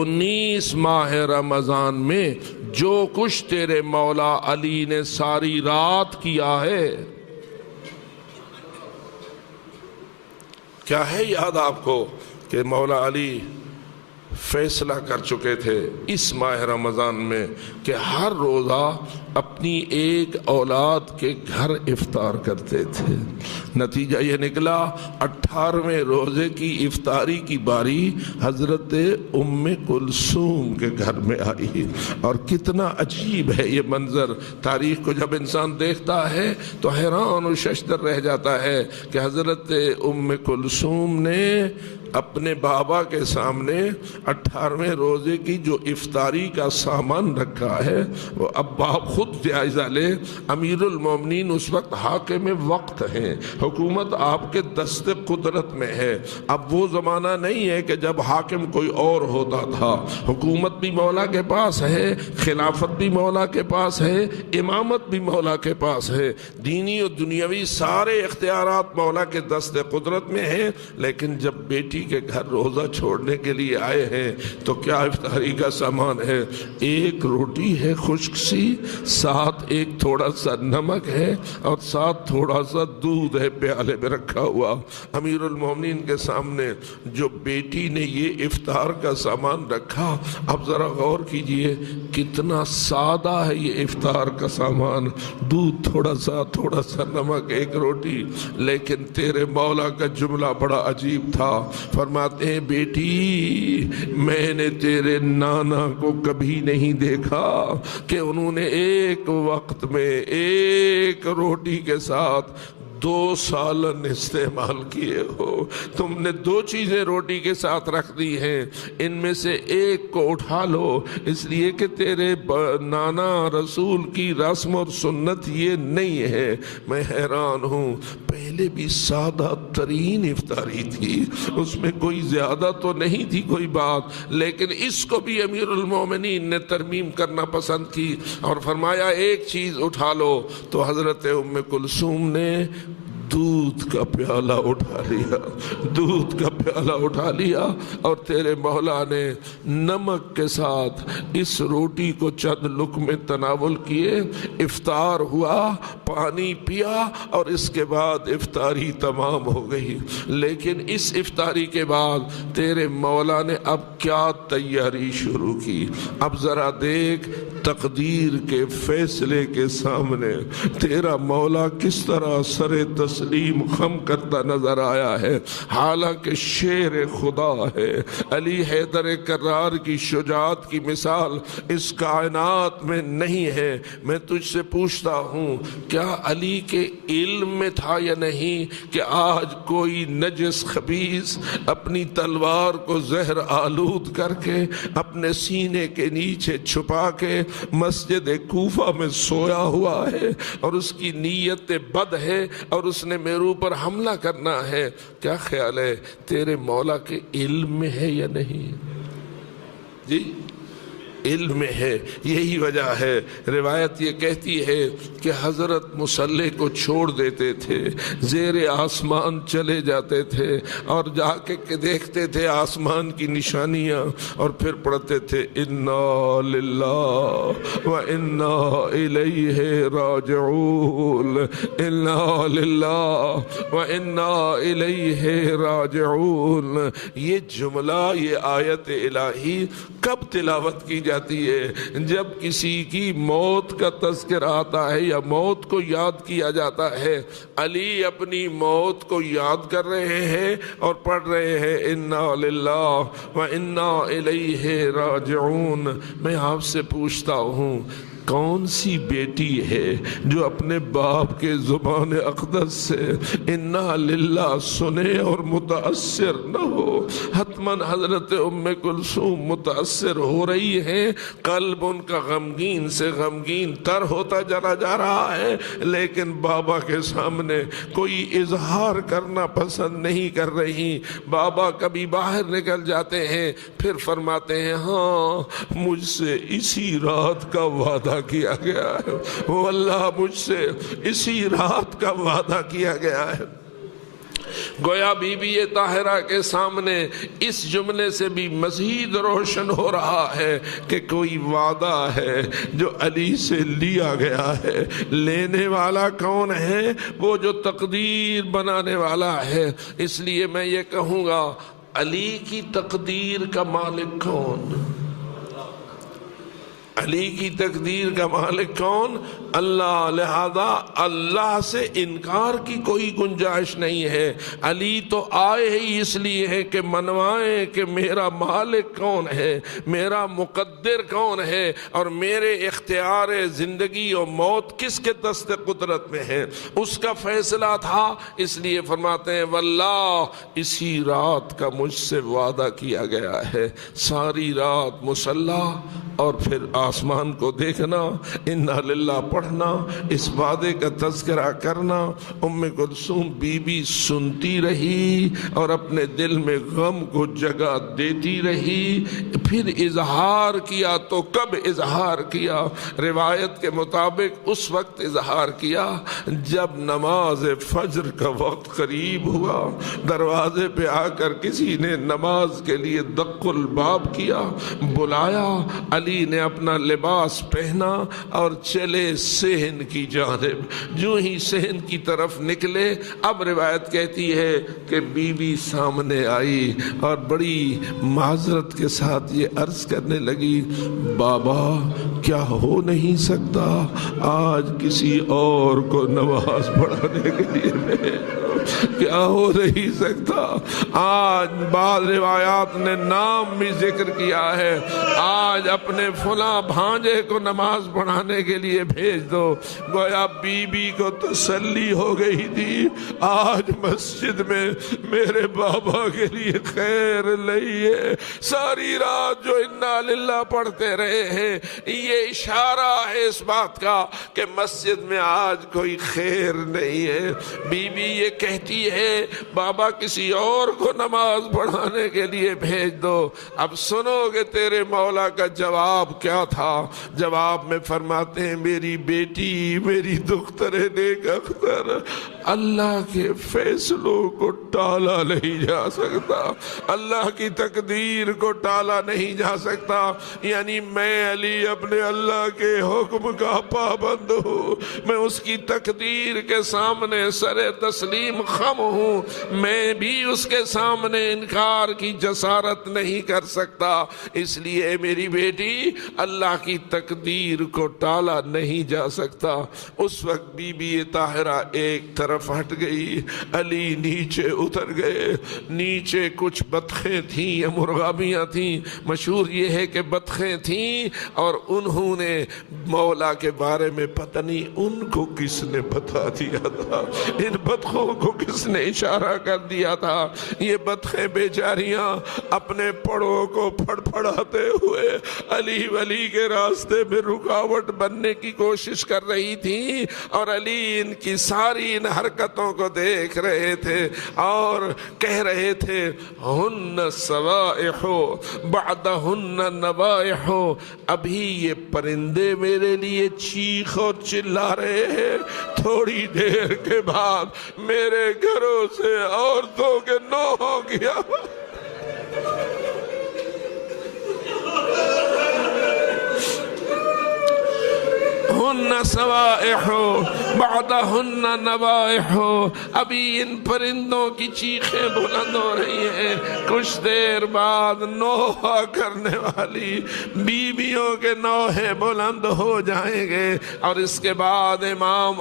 19 ماہ رمضان میں جو کچھ تیرے مولا علی نے ساری رات کیا ہے، کیا ہے یاد آپ کو کہ مولا علی فیصلہ کر چکے تھے اس ماہ رمضان میں کہ ہر روزہ اپنی ایک اولاد کے گھر افطار کرتے تھے۔ نتیجہ یہ نکلا 18ویں روزے کی افطاری کی باری حضرت ام کلثوم کے گھر میں آئی، اور کتنا عجیب ہے یہ منظر۔ تاریخ کو جب انسان دیکھتا ہے تو حیران و ششدر رہ جاتا ہے کہ حضرت ام کلثوم نے اپنے بابا کے سامنے 18ویں روزے کی جو افطاری کا سامان رکھا ہے وہ اب باپ خود جائزہ لے۔ امیر المومنین اس وقت حاکم وقت ہیں، حکومت آپ کے دست قدرت میں ہے۔ اب وہ زمانہ نہیں ہے کہ جب حاکم کوئی اور ہوتا تھا، حکومت بھی مولا کے پاس ہے، خلافت بھی مولا کے پاس ہے، امامت بھی مولا کے پاس ہے، دینی اور دنیاوی سارے اختیارات مولا کے دست قدرت میں ہیں۔ لیکن جب بیٹی کے گھر روزہ چھوڑنے کے لیے آئے ہیں تو کیا افطاری کا سامان ہے؟ ایک روٹی ہے خشک سی، ساتھ ایک تھوڑا سا نمک ہے، اور ساتھ تھوڑا سا دودھ ہے پیالے میں رکھا ہوا۔ امیر المومنین کے سامنے جو بیٹی نے یہ افطار کا سامان رکھا، اب ذرا غور کیجئے کتنا سادہ ہے یہ افطار کا سامان، دودھ تھوڑا سا نمک، ایک روٹی۔ لیکن تیرے مولا کا جملہ بڑا عجیب تھا، فرماتے ہیں بیٹی میں نے تیرے نانا کو کبھی نہیں دیکھا کہ انہوں نے ایک وقت میں ایک روٹی کے ساتھ 2 سالن استعمال کیے ہو۔ تم نے 2 چیزیں روٹی کے ساتھ رکھ دی ہیں، ان میں سے ایک کو اٹھا لو، اس لیے کہ تیرے نانا رسول کی رسم اور سنت یہ نہیں ہے۔ میں حیران ہوں، پہلے بھی سادہ ترین افطاری تھی، اس میں کوئی زیادہ تو نہیں تھی کوئی بات، لیکن اس کو بھی امیر المومنین نے ترمیم کرنا پسند کی اور فرمایا ایک چیز اٹھا لو۔ تو حضرت ام کلثوم نے دودھ کا پیالہ اٹھا لیا اور تیرے مولا نے نمک کے ساتھ اس روٹی کو چند لقمے تناول کیے، افطار ہوا، پانی پیا، اور اس کے بعد افطاری تمام ہو گئی۔ لیکن اس افطاری کے بعد تیرے مولا نے اب کیا تیاری شروع کی؟ اب ذرا دیکھ تقدیر کے فیصلے کے سامنے تیرا مولا کس طرح سر تسلیم خم کرتا نظر آیا ہے، حالانکہ شیر خدا ہے۔ علی حیدر کرار کی شجاعت کی مثال اس کائنات میں نہیں ہے۔ میں تجھ سے پوچھتا ہوں، کیا علی کے علم میں تھا یا نہیں کہ آج کوئی نجس خبیث اپنی تلوار کو زہر آلود کر کے اپنے سینے کے نیچے چھپا کے مسجد کوفہ میں سویا ہوا ہے، اور اس کی نیت بد ہے اور اس نے میرے اوپر حملہ کرنا ہے؟ کیا خیال ہے تیرے مولا کے علم میں ہے یا نہیں؟ جی علم میں ہے۔ یہی وجہ ہے روایت یہ کہتی ہے کہ حضرت مصلی کو چھوڑ دیتے تھے، زیر آسمان چلے جاتے تھے اور جا کے دیکھتے تھے آسمان کی نشانیاں، اور پھر پڑھتے تھے انا للہ و انا الیہ راجعون، انا للہ و انا الیہ راجعون۔ یہ جملہ، یہ آیت الہی کب تلاوت کی جاتی ہے؟ جب کسی کی موت کا تذکر آتا ہے یا موت کو یاد کیا جاتا ہے۔ علی اپنی موت کو یاد کر رہے ہیں اور پڑھ رہے ہیں انا للہ و انا الیہ راجعون۔ میں آپ سے پوچھتا ہوں، کون سی بیٹی ہے جو اپنے باپ کے زبان اقدس سے انا للہ سنے اور متاثر نہ ہو؟ حتماً حضرت ام کلثوم متاثر ہو رہی ہیں، قلب ان کا غمگین سے غمگین تر ہوتا چلا جا رہا ہے، لیکن بابا کے سامنے کوئی اظہار کرنا پسند نہیں کر رہی۔ بابا کبھی باہر نکل جاتے ہیں، پھر فرماتے ہیں ہاں مجھ سے اسی رات کا وعدہ کیا گیا ہے، واللہ مجھ سے اسی رات کا وعدہ کیا گیا ہے۔ گویا بی بی طاہرہ کے سامنے اس جملے سے بھی مزید روشن ہو رہا ہے کہ کوئی وعدہ ہے جو علی سے لیا گیا ہے۔ لینے والا کون ہے؟ وہ جو تقدیر بنانے والا ہے۔ اس لیے میں یہ کہوں گا، علی کی تقدیر کا مالک کون؟ علی کی تقدیر کا مالک کون؟ اللہ۔ لہذا اللہ سے انکار کی کوئی گنجائش نہیں ہے۔ علی تو آئے ہی اس لیے ہے کہ منوائیں کہ میرا مالک کون ہے، میرا مقدر کون ہے، اور میرے اختیار زندگی اور موت کس کے دست قدرت میں ہے، اس کا فیصلہ تھا۔ اس لیے فرماتے ہیں واللہ اسی رات کا مجھ سے وعدہ کیا گیا ہے۔ ساری رات مصلی اور پھر آسمان کو دیکھنا، انا للہ پڑھنا، اس وعدے کا تذکرہ کرنا۔ ام کلثوم بی بی سنتی رہی اور اپنے دل میں غم کو جگہ دیتی رہی۔ پھر اظہار کیا تو کب اظہار کیا؟ روایت کے مطابق اس وقت اظہار کیا جب نماز فجر کا وقت قریب ہوا، دروازے پہ آ کر کسی نے نماز کے لیے دق الباب کیا، بلایا، علی نے اپنا لباس پہنا اور چلے صحن کی جانب۔ جو ہی صحن کی طرف نکلے، اب روایت کہتی ہے کہ بی بی سامنے آئی اور بڑی معذرت کے ساتھ یہ عرض کرنے لگی، بابا کیا ہو نہیں سکتا آج کسی اور کو نماز پڑھانے کے لیے بھیجو؟ کیا ہو نہیں سکتا؟ آج بعض روایات نے نام بھی ذکر کیا ہے، آج اپنے فلاں بھانجے کو نماز پڑھانے کے لیے بھیج دو۔ گویا بی بی کو تسلی ہو گئی تھی، آج مسجد میں میرے بابا کے لیے خیر نہیں ہے۔ ساری رات جو انا للہ پڑھتے رہے ہیں، یہ اشارہ ہے اس بات کا کہ مسجد میں آج کوئی خیر نہیں ہے۔ بی بی یہ کہتی ہے بابا کسی اور کو نماز پڑھانے کے لیے بھیج دو۔ اب سنو کہ تیرے مولا کا جواب کیا تھا۔ جواب میں فرماتے ہیں میری بیٹی، میری دختر نیک اختر، اللہ کے فیصلوں کو ٹالا نہیں جا سکتا، اللہ کی تقدیر کو ٹالا نہیں جا سکتا۔ یعنی میں علی اپنے اللہ کے حکم کا پابند ہوں، میں اس کی تقدیر کے سامنے سر تسلیم خم ہوں، میں بھی اس کے سامنے انکار کی جسارت نہیں کر سکتا۔ اس لیے میری بیٹی، اللہ کی تقدیر کو ٹالا نہیں جا سکتا۔ اس وقت بی بی طاہرہ ایک طرف ہٹ گئی، علی نیچے اتر گئے۔ نیچے کچھ بطخیں تھیں یا مرغابیاں تھیں، مشہور یہ ہے کہ بطخیں تھیں، اور انہوں نے مولا کے بارے میں پتہ نہیں ان کو کس نے بتا دیا تھا، ان بطخوں کو کس نے اشارہ کر دیا تھا۔ یہ بطخیں بیچاریاں اپنے پڑوں کو پھڑپھڑاتے ہوئے علی ولی کے راستے میں رکاوٹ بننے کی کوشش کر رہی تھی، اور علی ان کی ساری ان حرکتوں کو دیکھ رہے تھے اور کہہ رہے تھے ہن سوائح بعدہن نوائح، ابھی یہ پرندے میرے لیے چیخ اور چلا رہے ہیں، تھوڑی دیر کے بعد میرے گھروں سے عورتوں کے نوحوں کی آواز۔ ہن سوائح بعدہن نوائح، ابھی ان پرندوں کی چیخیں بلند ہو رہی ہیں، کچھ دیر بعد نوحہ کرنے والی بیویوں کے نوحے بلند ہو جائیں گے۔ اور اس کے بعد امام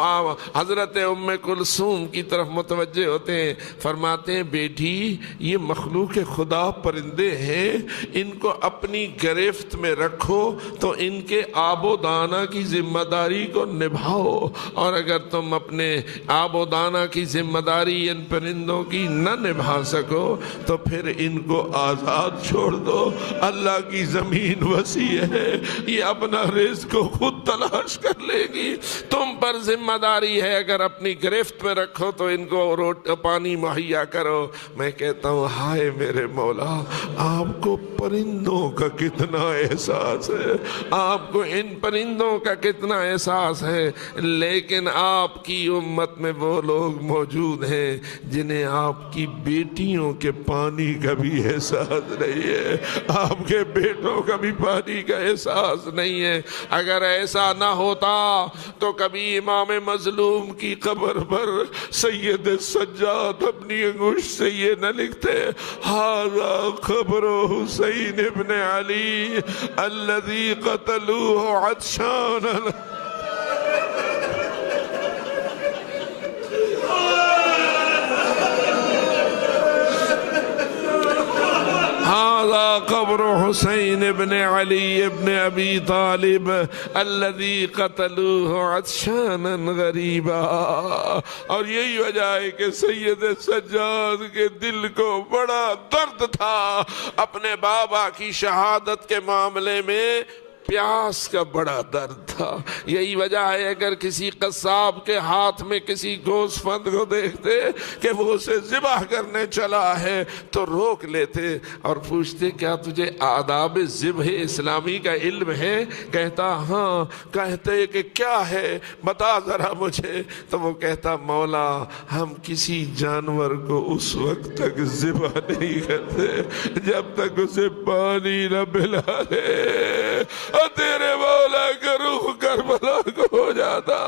حضرت ام کلثوم کی طرف متوجہ ہوتے ہیں، فرماتے ہیں بیٹی یہ مخلوق خدا پرندے ہیں، ان کو اپنی گرفت میں رکھو تو ان کے آب و دانہ کی ذمہ داری کو نبھاؤ، اور اگر تم اپنے آب و دانہ کی ذمہ داری ان پرندوں کی نہ نبھا سکو تو پھر ان کو آزاد چھوڑ دو، اللہ کی زمین وسیع ہے، یہ اپنا رزق کو خود تلاش کر لے گی، تم پر ذمہ داری ہے اگر اپنی گرفت میں رکھو تو ان کو پانی مہیا کرو۔ میں کہتا ہوں ہائے میرے مولا، آپ کو پرندوں کا کتنا احساس ہے، آپ کو ان پرندوں کا کتنا احساس ہے، لیکن آپ کی امت میں وہ لوگ موجود ہیں جنہیں آپ کی بیٹیوں کے پانی کا بھی احساس نہیں ہے، آپ کے بیٹوں کا بھی پانی کا احساس نہیں ہے۔ اگر ایسا نہ ہوتا تو کبھی امام مظلوم کی قبر پر سید سجاد اپنی انگوش سے یہ نہ لکھتے ھذا قبر حسین ابن علی الذی قتلوہ عطشانا۔ ھذا قبر حسین ابن علی ابن ابی طالب الذی قتلوہ عطشانا غریبا۔ اور یہی وجہ ہے کہ سید سجاد کے دل کو بڑا درد تھا اپنے بابا کی شہادت کے معاملے میں، پیاس کا بڑا درد تھا۔ یہی وجہ ہے اگر کسی قصاب کے ہاتھ میں کسی گوسفند کو دیکھتے کہ وہ اسے ذبح کرنے چلا ہے تو روک لیتے اور پوچھتے کیا تجھے آداب ذبح اسلامی کا علم ہے؟ کہتا ہاں۔ کہتے کہ کیا ہے بتا ذرا مجھے، تو وہ کہتا مولا ہم کسی جانور کو اس وقت تک ذبح نہیں کرتے جب تک اسے پانی نہ پلا لے۔ اور تیرے مولا کا روح کربلا کو ہو جاتا،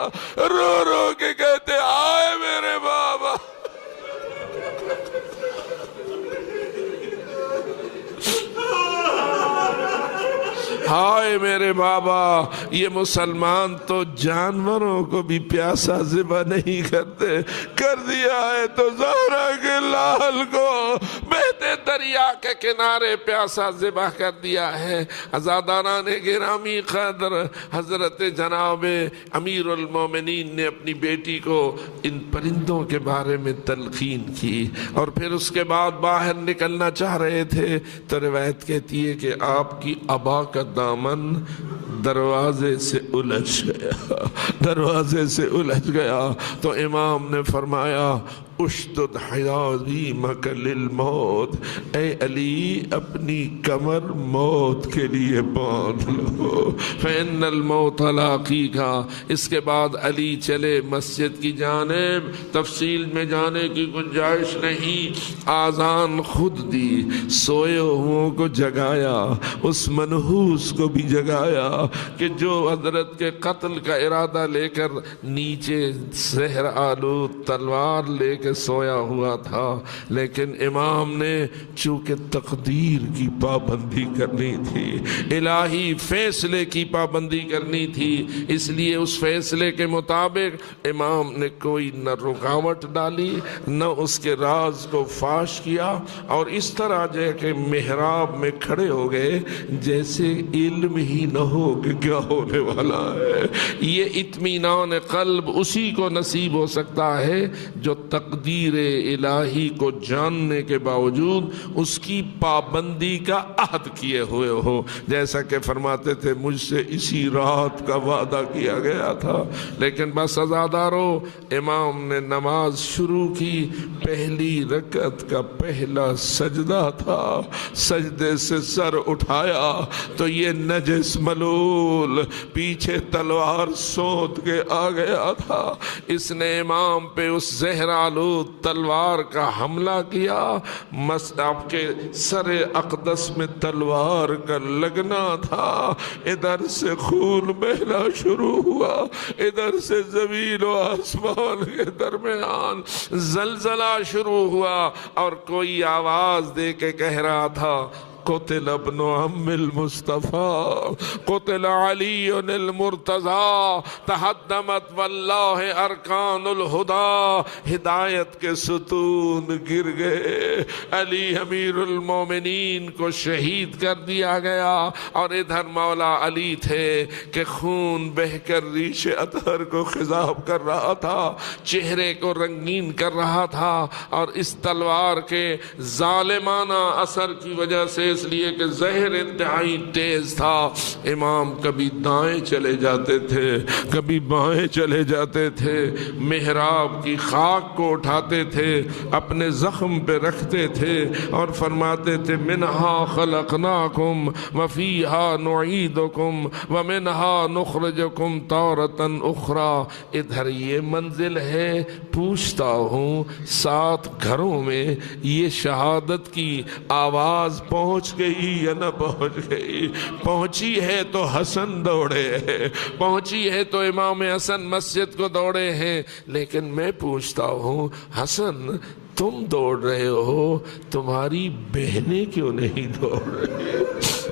رو رو کے کہتے آئے میرے بابا۔ ہائے میرے بابا، یہ مسلمان تو جانوروں کو بھی پیاسا ذبح نہیں کرتے، کر دیا ہے تو زہرا کے لال کو بہتے دریا کے کنارے پیاسا ذبح کر دیا ہے۔ عزاداران گرامی قدر، حضرت جناب امیر المومنین نے اپنی بیٹی کو ان پرندوں کے بارے میں تلقین کی اور پھر اس کے بعد باہر نکلنا چاہ رہے تھے تو روایت کہتی ہے کہ آپ کی ابا کا دامن دروازے سے الجھ گیا، دروازے سے الجھ گیا تو امام نے فرمایا اشدد حیاضیمک للموت، اے علی اپنی کمر موت کے لیے باندھ لو، فإن الموت لاقیک۔ اس کے بعد علی چلے مسجد کی جانب، تفصیل میں جانے کی گنجائش نہیں، آذان خود دی، سوئے ہوں کو جگایا، اس منحوس کو بھی جگایا کہ جو حضرت کے قتل کا ارادہ لے کر نیچے زہر آلود تلوار لے کے سویا ہوا تھا، لیکن امام نے چونکہ تقدیر کی پابندی کرنی تھی، الہی فیصلے کی پابندی کرنی تھی، اس لیے اس فیصلے کے مطابق امام نے کوئی نہ رکاوٹ ڈالی نہ اس کے راز کو فاش کیا، اور اس طرح جو کہ محراب میں کھڑے ہو گئے جیسے علم ہی نہ ہو کہ کیا ہونے والا ہے۔ یہ اطمینان قلب اسی کو نصیب ہو سکتا ہے جو تقدیر الہی کو جاننے کے باوجود اس کی پابندی کا عہد کیے ہوئے ہو، جیسا کہ فرماتے تھے مجھ سے اسی رات کا وعدہ کیا گیا تھا۔ لیکن بس عزادارو، امام نے نماز شروع کی، پہلی رکعت کا پہلا سجدہ تھا، سجدے سے سر اٹھایا تو یہ نجس ملول پیچھے تلوار سونت کے آ گیا تھا، اس نے امام پہ اس زہر آلود تلوار کا حملہ کیا، آپ کے سر اقدس میں تلوار کا لگنا تھا، ادھر سے خون بہنا شروع ہوا، ادھر سے زمین و آسمان کے درمیان زلزلہ شروع ہوا، اور کوئی آواز دے کے کہہ رہا تھا قتل ابن عم المصطفیٰ، قتل علی المرتضیٰ، تہدمت واللہ ارکان الہدی، ہدایت کے ستون گر گئے، علی امیر المومنین کو شہید کر دیا گیا، اور ادھر مولا علی تھے کہ خون بہ کر ریش اطہر کو خضاب کر رہا تھا، چہرے کو رنگین کر رہا تھا، اور اس تلوار کے ظالمانہ اثر کی وجہ سے اس لیے کہ زہر انتہائی تیز تھا۔ امام کبھی دائیں چلے جاتے تھے، کبھی بائیں چلے جاتے تھے، محراب کی خاک کو اٹھاتے تھے، اپنے زخم پہ رکھتے تھے اور فرماتے تھے منہا خلقناکم وفیہا نعیدکم ومنہا نخرجکم تارۃ اخری۔ ادھر یہ منزل ہے، پوچھتا ہوں 7 گھروں میں یہ شہادت کی آواز پہنچ گئی یا نہ پہنچ گئی؟ پہنچی ہے تو حسن دوڑے ہیں، پہنچی ہے تو امام حسن مسجد کو دوڑے ہیں، لیکن میں پوچھتا ہوں حسن تم دوڑ رہے ہو، تمہاری بہنیں کیوں نہیں دوڑ رہی؟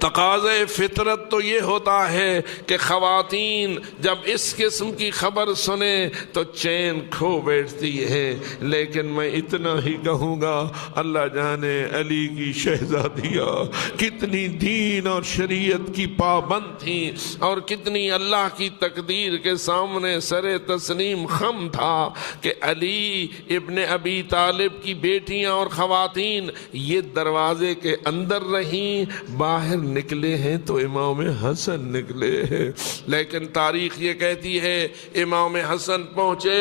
تقاضے فطرت تو یہ ہوتا ہے کہ خواتین جب اس قسم کی خبر سنیں تو چین کھو بیٹھتی ہے، لیکن میں اتنا ہی کہوں گا اللہ جانے علی کی شہزادیاں کتنی دین اور شریعت کی پابند تھیں اور کتنی اللہ کی تقدیر کے سامنے سر تسلیم خم تھا کہ علی ابن ابی طالب کی بیٹیاں اور خواتین یہ دروازے کے اندر رہیں، باہر نکلے ہیں تو امام حسن نکلے ہیں۔ لیکن تاریخ یہ کہتی ہے امام حسن پہنچے،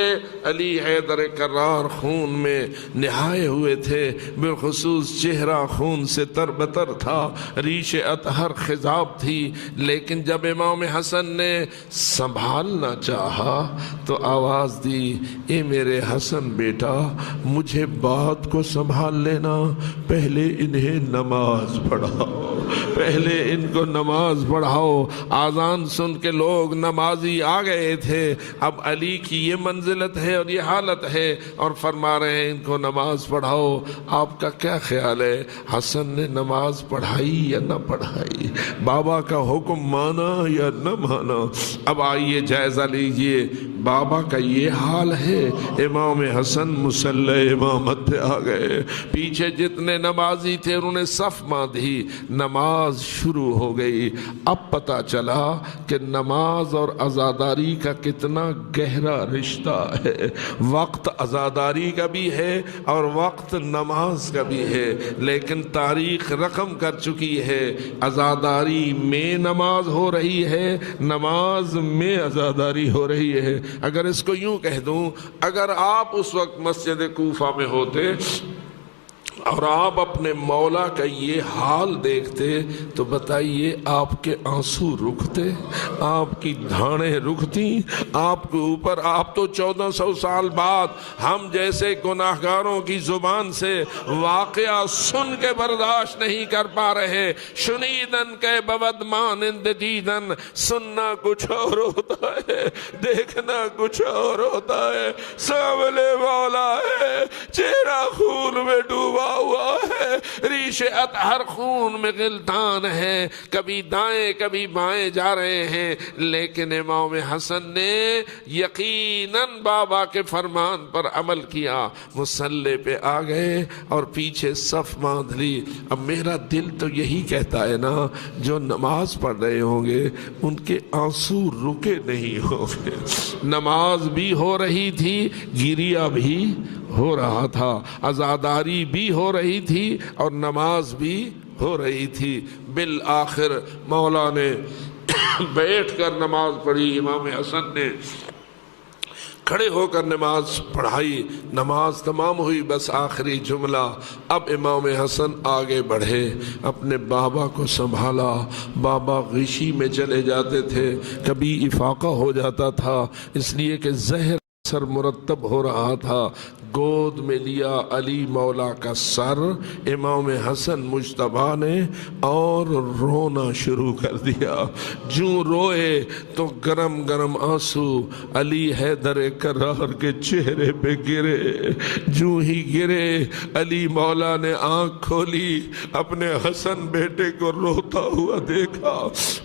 علی حیدر کرار خون میں نہائے ہوئے تھے، بالخصوص چہرہ خون سے تربتر تھا، ریش اطہر خضاب تھی، لیکن جب امام حسن نے سنبھالنا چاہا تو آواز دی اے میرے حسن بیٹا مجھے بات کو سنبھال لینا، پہلے انہیں نماز پڑھاؤ، پہلے ان کو نماز پڑھاؤ۔ آذان سن کے لوگ نمازی آ گئے تھے، اب علی کی یہ منزلت ہے اور یہ حالت ہے اور فرما رہے ہیں ان کو نماز پڑھاؤ۔ آپ کا کیا خیال ہے حسن نے نماز پڑھائی یا نہ پڑھائی؟ بابا کا حکم مانا یا نہ مانا؟ اب آئیے جائزہ لیجئے، بابا کا یہ حال ہے، امام حسن مصلی امامت پہ آ گئے، پیچھے جتنے نمازی تھے انہوں نے صف باندھی، نماز شروع ہو گئی۔ اب پتہ چلا کہ نماز اور عزاداری کا کتنا گہرا رشتہ ہے، وقت عزاداری کا بھی ہے اور وقت نماز کا بھی ہے، لیکن تاریخ رقم کر چکی ہے، عزاداری میں نماز ہو رہی ہے، نماز میں عزاداری ہو رہی ہے۔ اگر اس کو یوں کہہ دوں، اگر آپ اس وقت مسجد کوفہ میں ہوتے اور آپ اپنے مولا کا یہ حال دیکھتے تو بتائیے آپ کے آنسو رکتے؟ آپ کی دھاڑیں رکتی؟ آپ کے اوپر آپ تو 1400 سال بعد ہم جیسے گناہگاروں کی زبان سے واقعہ سن کے برداشت نہیں کر پا رہے۔ شنیدن کے بود مانند دیدن، سننا کچھ اور ہوتا ہے، دیکھنا کچھ اور ہوتا ہے۔ سامنے مولا ہے، چہرہ خون میں ڈوبا ہوا ہے، ریش اطہر خون میں غلطان ہے، کبھی دائیں کبھی بائیں جا رہے ہیں، لیکن امام حسن نے یقیناً بابا کے فرمان پر عمل کیا، مصلی پہ آ گئے اور پیچھے صف باندھ لی۔ اب میرا دل تو یہی کہتا ہے نا، جو نماز پڑھ رہے ہوں گے ان کے آنسو رکے نہیں ہوں گے۔ نماز بھی ہو رہی تھی، گریا بھی ہو رہا تھا، عزاداری بھی ہو رہی تھی اور نماز بھی ہو رہی تھی۔ بالآخر مولا نے بیٹھ کر نماز پڑھی، امام حسن نے کھڑے ہو کر نماز پڑھائی، نماز تمام ہوئی، بس آخری جملہ۔ اب امام حسن آگے بڑھے، اپنے بابا کو سنبھالا، بابا غشی میں چلے جاتے تھے، کبھی افاقہ ہو جاتا تھا اس لیے کہ زہر سر مرتب ہو رہا تھا، گود میں لیا علی مولا کا سر امام حسن مجتبیٰ نے اور رونا شروع کر دیا۔ جوں روئے تو گرم گرم آنسو علی حیدر کرار کے چہرے پہ گرے، جوں ہی گرے علی مولا نے آنکھ کھولی، اپنے حسن بیٹے کو روتا ہوا دیکھا،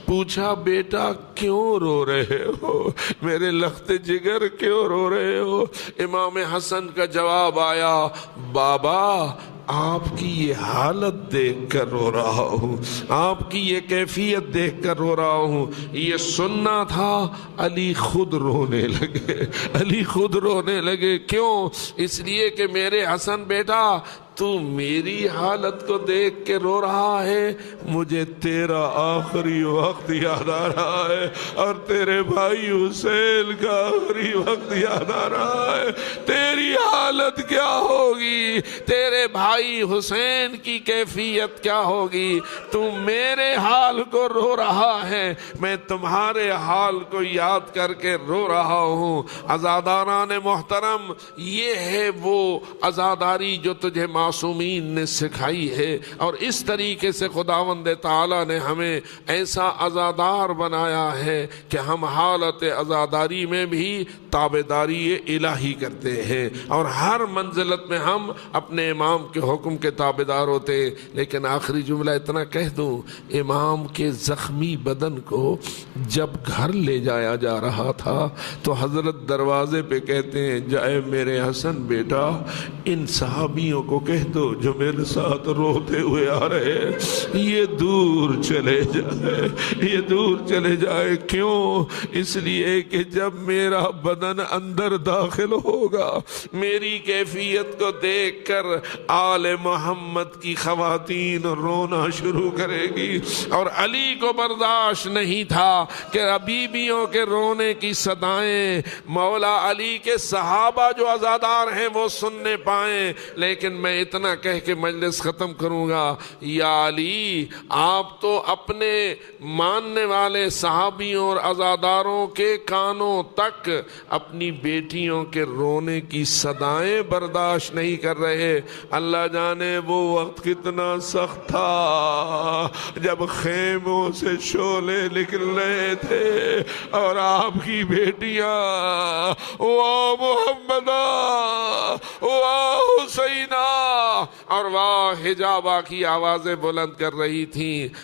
پوچھا بیٹا کیوں رو رہے ہو، میرے لخت جگر کیوں رو رہے ہو؟ امام حسن کا جواب آیا، بابا آپ کی یہ حالت دیکھ کر رو رہا ہوں، آپ کی یہ کیفیت دیکھ کر رو رہا ہوں۔ یہ سننا تھا، علی خود رونے لگے، علی خود رونے لگے۔ کیوں؟ اس لیے کہ میرے حسن بیٹا تو میری حالت کو دیکھ کے رو رہا ہے، مجھے تیرا آخری وقت یاد آ رہا ہے، اور تیرے بھائی حسین کا آخری وقت یاد آ رہا ہے۔ تیری حالت کیا ہوگی، تیرے بھائی حسین کی کیفیت کیا ہوگی؟ تم میرے حال کو رو رہا ہے، میں تمہارے حال کو یاد کر کے رو رہا ہوں۔ عزاداران محترم، یہ ہے وہ عزاداری جو تجھے معصومین نے سکھائی ہے، اور اس طریقے سے خداوند تعالیٰ نے ہمیں ایسا عزادار بنایا ہے کہ ہم حالت عزاداری میں بھی تابعداری الہی کرتے ہیں، اور ہر منزلت میں ہم اپنے امام کے حکم کے تابعدار ہوتے ہیں۔ لیکن آخری جملہ اتنا کہہ دوں، امام کے زخمی بدن کو جب گھر لے جایا جا رہا تھا تو حضرت دروازے پہ کہتے ہیں، جائے میرے حسن بیٹا ان صحابیوں کو کہہ دو جو میرے ساتھ روتے ہوئے آ رہے ہیں، یہ دور چلے جائے، یہ دور چلے جائے۔ کیوں؟ اس لیے کہ جب میرا بدن اندر داخل ہوگا، میری کیفیت کو دیکھ کر آل محمد کی خواتین رونا شروع کرے گی، اور علی کو برداشت نہیں تھا کہ بیویوں کے رونے کی صدائیں مولا علی کے صحابہ جو عزادار ہیں وہ سننے پائیں۔ لیکن میں اتنا کہہ کے مجلس ختم کروں گا، یا علی آپ تو اپنے ماننے والے صحابیوں اور عزاداروں کے کانوں تک اپنی بیٹیوں کے رونے کی صدائیں برداشت نہیں کر رہے۔ اللہ جانے وہ وقت کتنا سخت تھا جب خیموں سے شعلے نکل رہے تھے اور آپ کی بیٹیاں واہ محمدہ واہ حسینہ اور واہ حجابہ کی آوازیں بلند کر رہی تھیں۔